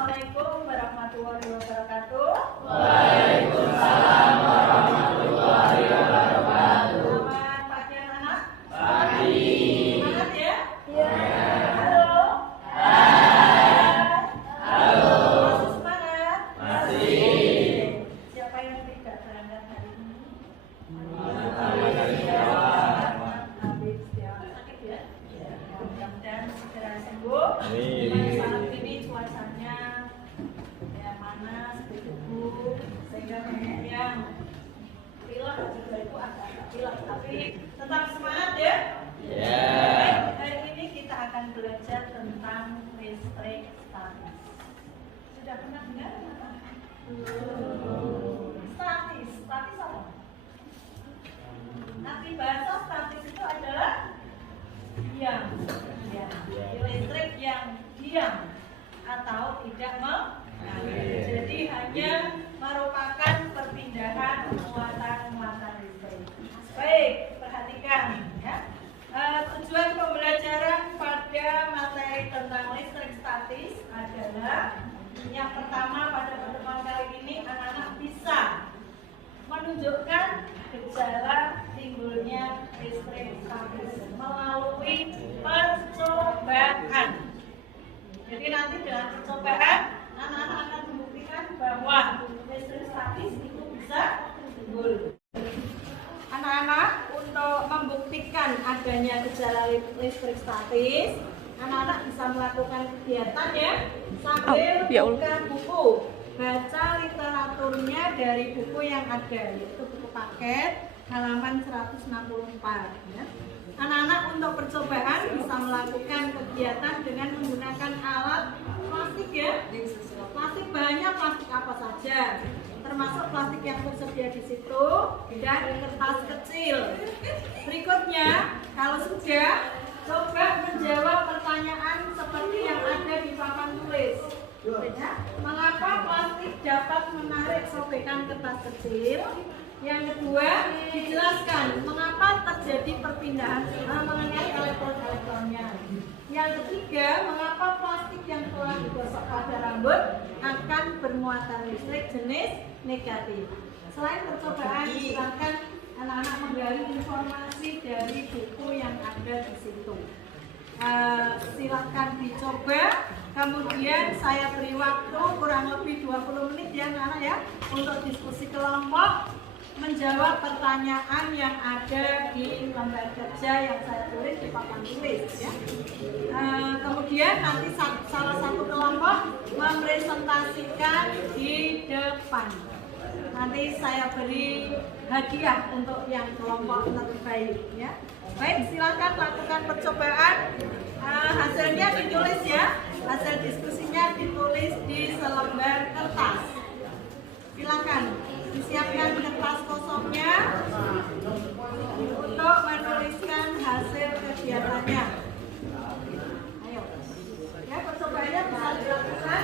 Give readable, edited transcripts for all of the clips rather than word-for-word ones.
Assalamualaikum warahmatullahi wabarakatuh. Waalaikumsalam warahmatullahi wabarakatuh. Selamat pagi anak-anak. Pagi. Semangat ya? Ya. Halo. Halo. Masih semangat? Masih. Siapa yang tidak berangkat hari ini? Habis ya sakit ya? Mudah-mudahan segera sembuh. Saat ini cuacanya ya panas, berdebu, sehingga banyak yang pilek juga itu agak pilek, tapi tetap semangat ya. Baik, hari ini kita akan belajar tentang listrik statis. Sudah pernah dengar? Statis apa? Arti bahasa statis itu adalah diam, listrik yang diam atau tidak mengalir. Jadi hanya merupakan perpindahan muatan listrik. Baik, perhatikan ya. Tujuan pembelajaran pada materi tentang listrik statis adalah yang pertama, pada pertemuan kali ini anak-anak bisa menunjukkan gejala timbulnya listrik statis melalui percobaan. Jadi nanti dengan percobaan anak-anak akan membuktikan bahwa listrik statis itu bisa timbul. Anak-anak untuk membuktikan adanya gejala listrik statis, anak-anak bisa melakukan kegiatan ya sambil buka buku, baca literaturnya dari buku yang ada, yaitu buku paket halaman 164 ya. Anak-anak untuk percobaan bisa melakukan kegiatan dengan menggunakan alat plastik ya. Plastik bahannya plastik apa saja, termasuk plastik yang tersedia di situ dan kertas kecil. Berikutnya, kalau sudah, coba menjawab pertanyaan seperti yang ada di papan tulis. Ya, mengapa plastik dapat menarik sobekan kertas kecil? Yang kedua, dijelaskan mengapa terjadi perpindahan mengenai elektron-elektronnya. Yang ketiga, mengapa plastik yang telah digosok pada rambut akan bermuatan listrik jenis negatif. Selain percobaan, silakan anak-anak menggali informasi dari buku yang ada di situ. Silakan dicoba. Kemudian saya beri waktu kurang lebih 20 menit ya anak-anak ya untuk diskusi kelompok, menjawab pertanyaan yang ada di lembar kerja yang saya tulis di papan tulis ya. Kemudian nanti salah satu kelompok mempresentasikan di depan. Nanti saya beri hadiah untuk yang kelompok terbaik ya. Baik, silakan lakukan percobaan. Hasilnya ditulis ya. Hasil diskusinya ditulis di selembar kertas. Silakan disiapkan kertas kosongnya untuk menuliskan hasil kegiatannya. Ayo, ya percobaannya bisa dilakukan.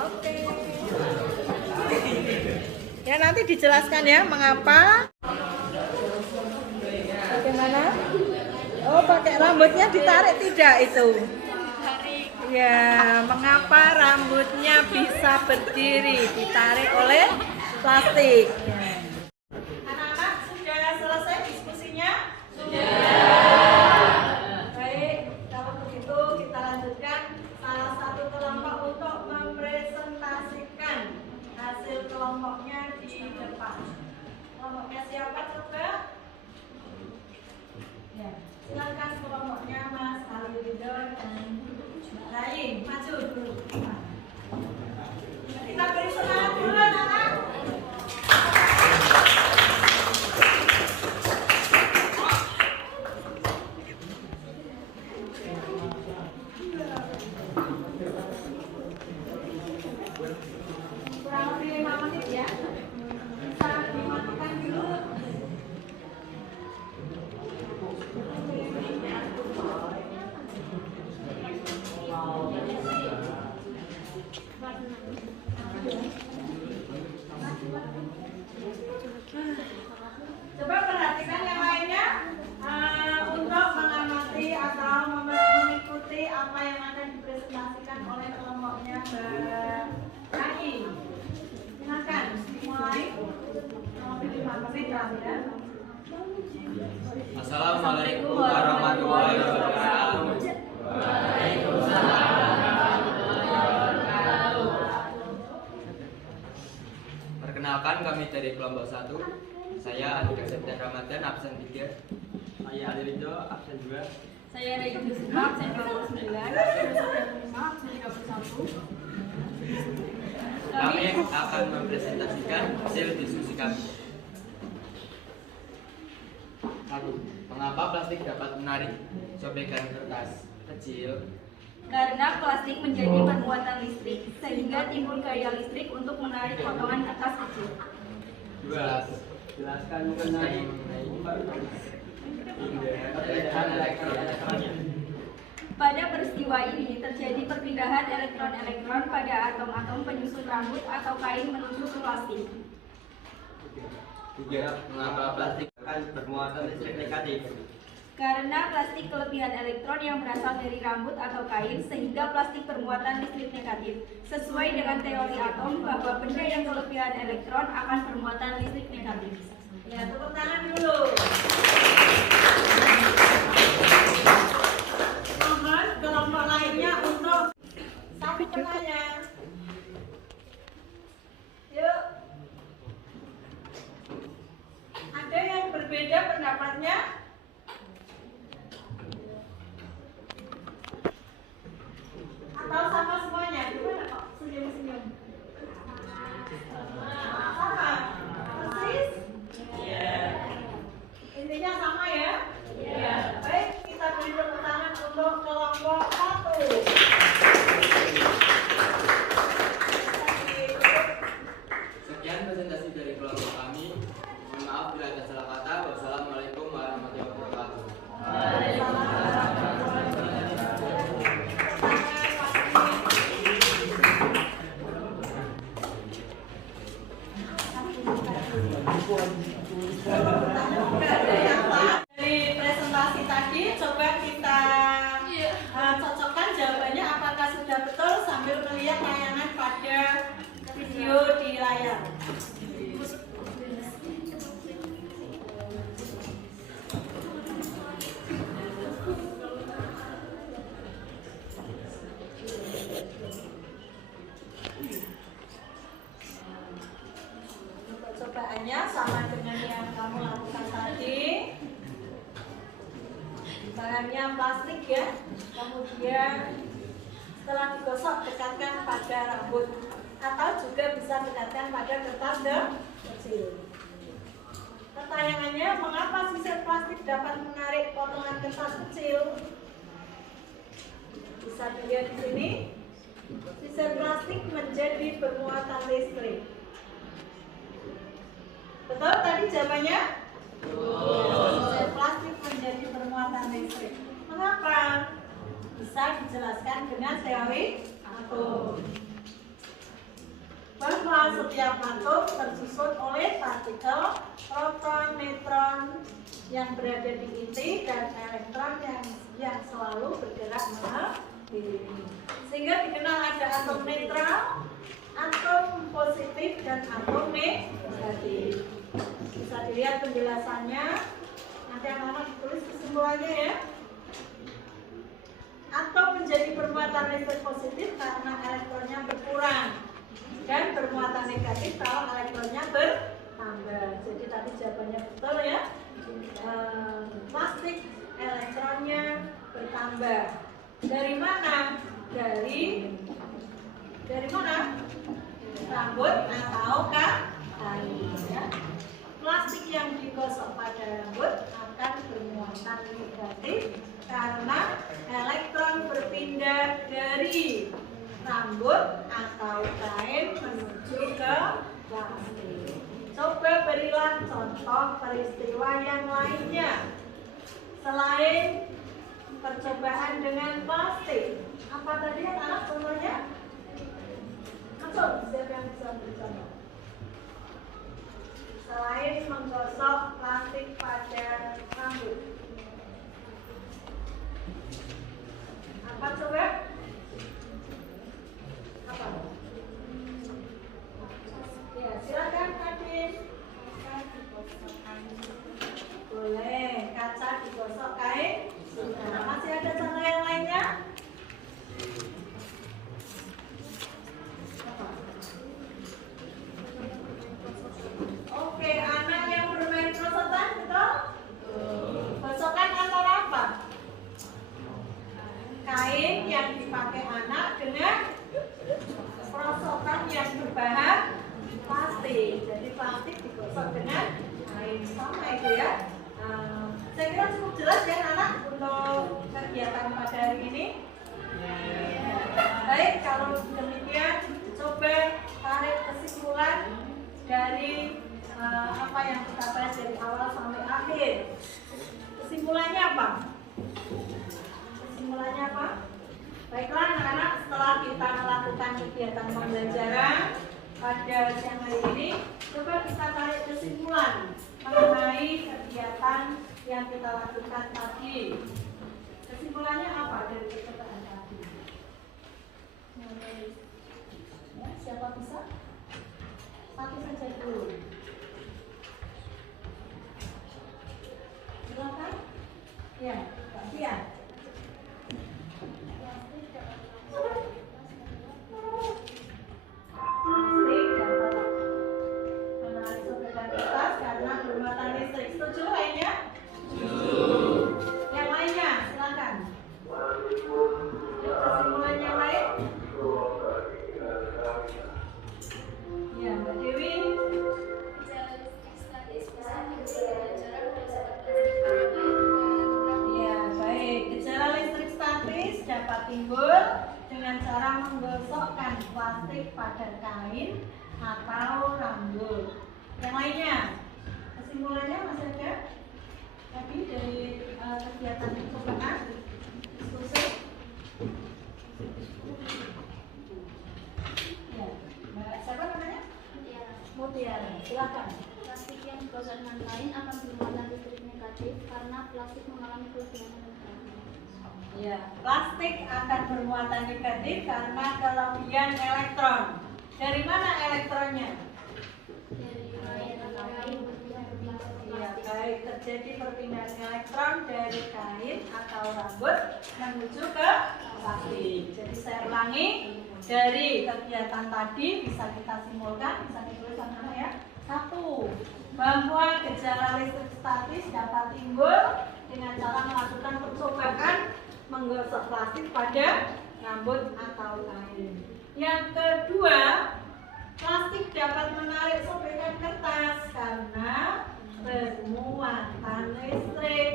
Oke. Ya nanti dijelaskan ya mengapa. Bagaimana? Oh, pakai rambutnya ditarik tidak itu? Ya, mengapa rambutnya bisa berdiri ditarik oleh plastik? Anak-anak sudah selesai diskusinya? Baik, kalau begitu kita lanjutkan salah satu kelompok untuk mempresentasikan hasil kelompoknya di depan. Kelompoknya siapa coba? Ya, silakan kelompoknya Mas Alindo dan Mbak Lain maju dulu. Kita beri semangat dulu anak-anak. Kurang lebih 5 menit ya. Bisa dimatikan dulu. Coba perhatikan yang lainnya untuk mengamati atau mengikuti apa yang akan dipresentasikan oleh kelompoknya Mbak Kai. Silakan dimulai. 5 menit ya. Assalamualaikum warahmatullahi wabarakatuh. Perkenalkan, kami dari kelompok 1. Saya Andika Septian Ramadan, absen 3. Saya Ali Ridho, absen 2. Saya Regi Dusma, absen 29. Saya Septian 5, absen 31. Kami akan mempresentasikan hasil diskusi kami. 1. Mengapa plastik dapat menarik sobekan kertas kecil? Karena plastik menjadi bermuatan listrik, sehingga timbul gaya listrik untuk menarik potongan kertas kecil. 2. Jelaskan mengenai perbedaan elektron. Pada peristiwa ini terjadi perpindahan elektron-elektron pada atom-atom penyusun rambut atau kain menuju ke plastik. 3. Mengapa plastik akan bermuatan listrik negatif? Karena plastik kelebihan elektron yang berasal dari rambut atau kain, sehingga plastik bermuatan listrik negatif. Sesuai dengan teori atom bahwa benda yang kelebihan elektron akan bermuatan listrik negatif. Ya, tepuk tangan dulu. Mohon kelompok lainnya untuk satu pertanyaan. Yuk. Ada yang berbeda pendapatnya? Atau sama semuanya? Gimana kok? Senyum-senyum. Sama? Persis? Intinya sama ya? Iya. Baik, kita beri tepuk tangan untuk kelompok 1. Sekian presentasi dari kelompok kami. Mohon maaf bila ada salah kata. Wassalamualaikum warahmatullahi wabarakatuh. Dari presentasi tadi, coba kita cocokkan jawabannya apakah sudah betul sambil melihat tayangan pada video di layar. Percobaannya sama dengan yang kamu lakukan tadi. Bahannya plastik ya, kemudian setelah digosok dekatkan pada rambut atau juga bisa dekatkan pada kertas kecil. Pertanyaannya, mengapa sisir plastik dapat menarik potongan kertas kecil? Bisa dilihat di sini, sisir plastik menjadi bermuatan listrik. Betul tadi jawabannya? Sisir plastik menjadi bermuatan listrik. Mengapa? Bisa dijelaskan dengan teori atom. Bahwa setiap atom tersusun oleh partikel proton, neutron yang berada di inti dan elektron yang selalu bergerak mengelilingi. Sehingga dikenal ada atom netral, atom positif dan atom negatif. Bisa dilihat penjelasannya. Nanti anak-anak tulis kesimpulannya ya. Atom menjadi bermuatan listrik positif karena elektronnya berkurang, dan bermuatan negatif kalau elektronnya bertambah. Jadi tadi jawabannya betul ya. Plastik elektronnya bertambah. Dari mana? Dari mana? Rambut atau kain ya. Plastik yang digosok pada rambut akan bermuatan negatif karena elektron berpindah dari rambut atau kain menuju ke plastik. Coba berilah contoh peristiwa yang lainnya selain percobaan dengan plastik. Apa tadi anak contohnya? Langsung, siapa yang bisa beri contoh? menggosok plastik pada rambut? Apa coba? Apa? Ya, silakan Adin. Boleh, kaca digosok kain. Nah, masih ada cara yang lainnya? Oke, anak yang bermain prosotan, betul? Gosokan antara apa? Kain yang dipakai anak dengan prosotan yang berbahan plastik. Jadi plastik digosok dengan kain, sama itu ya. Saya kira cukup jelas ya anak untuk kegiatan pada hari ini. Baik, kalau demikian coba tarik kesimpulan dari apa yang kita bahas dari awal sampai akhir. Kesimpulannya apa? Kesimpulannya apa? Baiklah anak-anak, setelah kita melakukan kegiatan pembelajaran pada siang hari ini, coba kita tarik kesimpulan mengenai kegiatan yang kita lakukan tadi. Kesimpulannya apa dari kegiatan tadi? Ya, siapa bisa? Satu saja dulu. Silakan. Ya, Kak Tia. Plastik dapat menarik solidaritas karena bermuatan listrik. Setuju lainnya? Yang lainnya, silakan. Kesimpulan yang lain? Ya, Mbak Dewi. Ya, baik. Gejala listrik statis dapat timbul dengan cara menggosokkan plastik pada kain atau rambut. Yang lainnya, kesimpulannya masih ada? Tadi dari kegiatan percobaan diskusi. Ya, Mbak siapa namanya? Mutiara. Silakan. Plastik yang digosok dengan kain akan bermuatan listrik negatif karena plastik mengalami kelebihan elektron. Ya, plastik akan bermuatan negatif karena kelebihan elektron. Dari mana elektronnya? Dari kain atau kain berpindah ke plastik. Ya, baik, terjadi perpindahan elektron dari kain atau rambut menuju ke plastik. Jadi saya ulangi, dari kegiatan tadi bisa kita simpulkan, bisa ditulis sama ya. 1. Bahwa gejala listrik statis dapat timbul dengan cara melakukan percobaan menggosok plastik pada rambut atau kain. Yang kedua, plastik dapat menarik sobekan kertas karena bermuatan listrik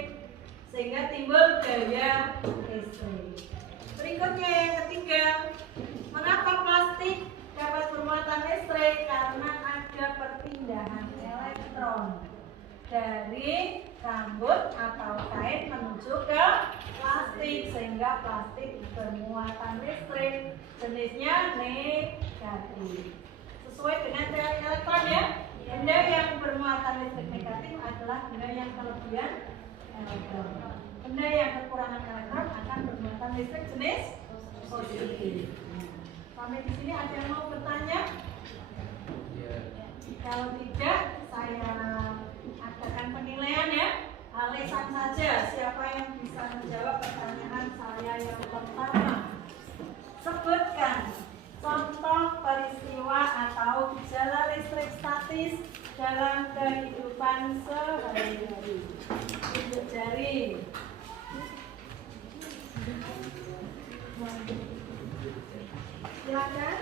sehingga timbul gaya listrik. Berikutnya yang ketiga, mengapa plastik dapat bermuatan listrik? Karena ada perpindahan elektron dari rambut atau kain menuju ke plastik sehingga plastik bermuatan listrik, jenisnya negatif. Sesuai dengan teori elektron ya, benda yang bermuatan listrik negatif adalah benda yang kelebihan elektron. Benda yang kekurangan elektron akan bermuatan listrik jenis positif. Sampai di sini ada yang mau bertanya? Kalau tidak, saya adakan penilaian ya. Lisan saja siapa yang bisa menjawab pertanyaan saya yang pertama. Sebutkan contoh peristiwa atau gejala listrik statis dalam kehidupan sehari-hari. Tunjuk jari. Silakan.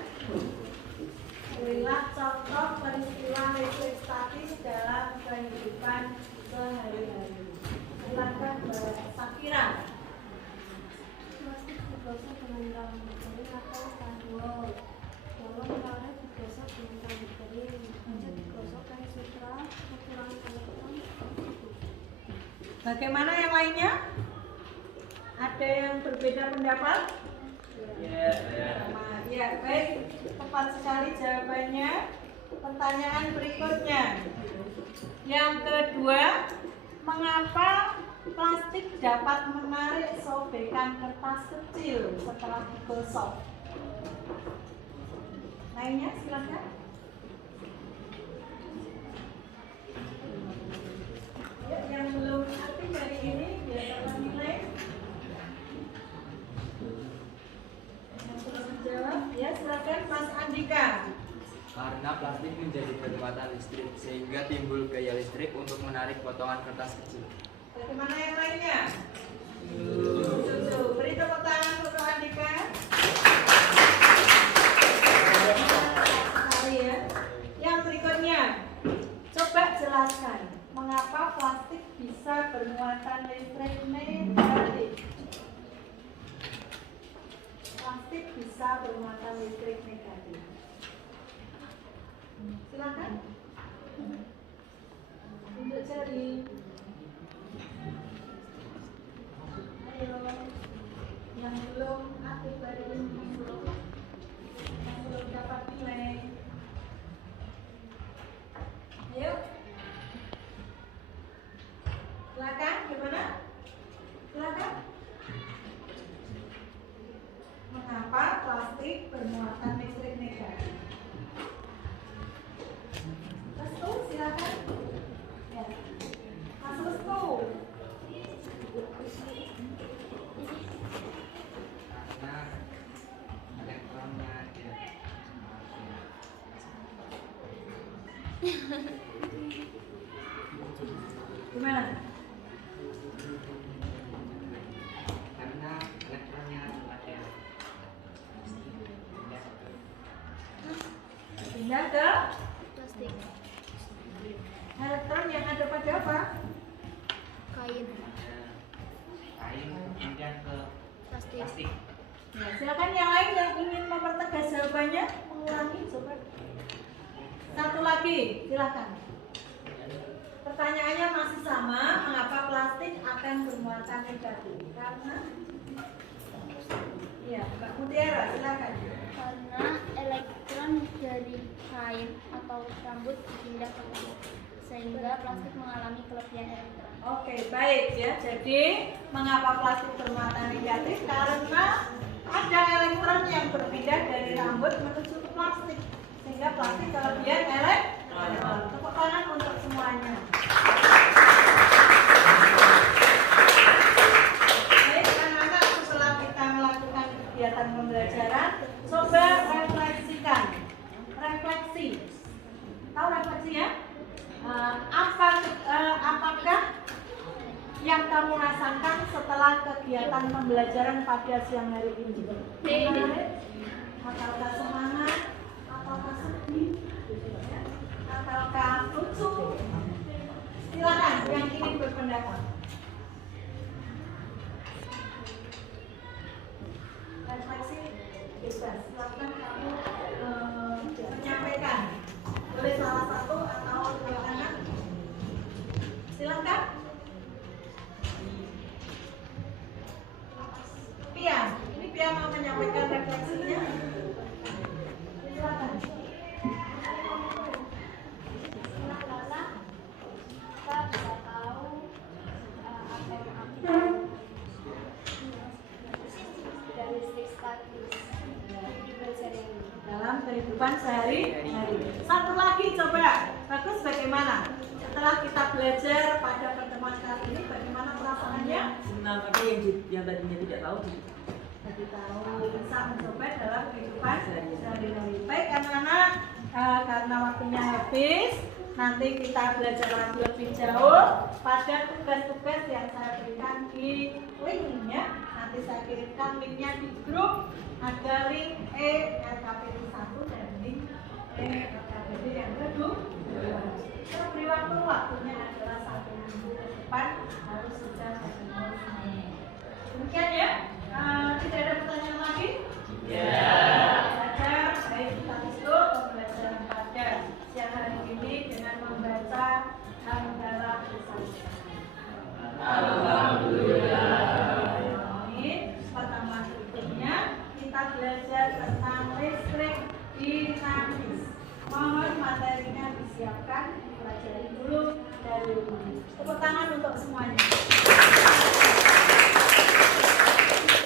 Berilah contoh peristiwa listrik statis dalam kehidupan sehari-hari. Silakan Mbak Sakira. Plastik digosok dengan rambut kering atau tandul. Dalam karet digosok dengan rambut kering. Kaca digosok kain sutra, kekurangan elektron. Bagaimana yang lainnya? Ada yang berbeda pendapat? Ya, baik, tepat sekali jawabannya. Pertanyaan berikutnya. Yang kedua, mengapa plastik dapat menarik sobekan kertas kecil setelah digosok? Lainnya silakan. Ya, yang belum aktif hari ini biar dapat nilai. Yang belum menjawab, ya silakan Mas Andika. Karena plastik menjadi bermuatan listrik sehingga timbul gaya listrik untuk menarik potongan kertas kecil. Bagaimana yang lainnya? Setuju. Beri tepuk tangan untuk Andika. Sekali ya. Yang berikutnya, coba jelaskan mengapa plastik bisa bermuatan listrik negatif. Plastik bisa bermuatan listrik negatif. Silakan. Tunjuk jari. Ayo, yang belum aktif hari ini, yang belum dapat nilai. Ayo. Silakan, gimana? Silakan. Mengapa plastik bermuatan listrik negatif? Restu, silakan. Ya. Mas Restu. Karena elektronnya Gimana? karena elektronnya ada Pindah ke Plastik. elektron yang ada pada apa? Kain. kain kemudian ke Plastik. plastik. Ya, silakan yang lain yang ingin mempertegas jawabannya, mengulangi coba. Satu lagi, silakan. Pertanyaannya masih sama, mengapa plastik akan bermuatan negatif? Karena ya, Mbak Mutiara, silakan. Karena elektron dari kain atau rambut dipindah ke plastik, sehingga plastik mengalami kelebihan elektron. Oke, baik ya. Jadi, mengapa plastik bermuatan negatif? Karena ada elektron yang berpindah dari rambut menuju ke plastik, sehingga plastik kelebihan elektron. Tepuk tangan untuk semuanya. Baik, anak-anak, setelah kita melakukan kegiatan pembelajaran, coba refleksikan. Refleksi. Tahu refleksi ya? Apakah yang kamu rasakan setelah kegiatan pembelajaran pada siang hari ini? Menarik? Ataukah semangat? Ataukah sedih? Ataukah lucu? Silakan yang ingin berpendapat. Refleksi bebas. Silakan kamu menyampaikan. Boleh salah satu atau dua anak. Silakan. Pia, ini Pia mau menyampaikan refleksinya. Silakan. Kita bisa tahu apa yang dari listrik statis di belajar ini. Dalam kehidupan sehari-hari. Satu lagi coba, bagus bagaimana? Setelah kita belajar pada pertemuan kali ini, bagaimana perasaannya? Senang, tapi yang tadinya tidak tahu Jadi tahu, bisa mencoba dalam kehidupan sehari-hari. Baik anak-anak, karena waktunya habis, nanti kita belajar lagi lebih jauh pada tugas-tugas yang saya berikan di linknya. Nanti saya kirimkan linknya di grup. Ada link LKPD 1 dan link LKPD yang kedua. Kita beri waktunya adalah 1 minggu ke depan harus sudah ketemu semuanya. Demikian ya. Tidak ada pertanyaan lagi? Ya. Ada. Baik, kita tutup pembelajaran pada siang hari ini dengan membaca Hamdalah bersama. Alhamdulillah. Pertemuan berikutnya kita belajar tentang listrik materinya disiapkan, dipelajari dulu dari rumah. Tepuk tangan untuk semuanya.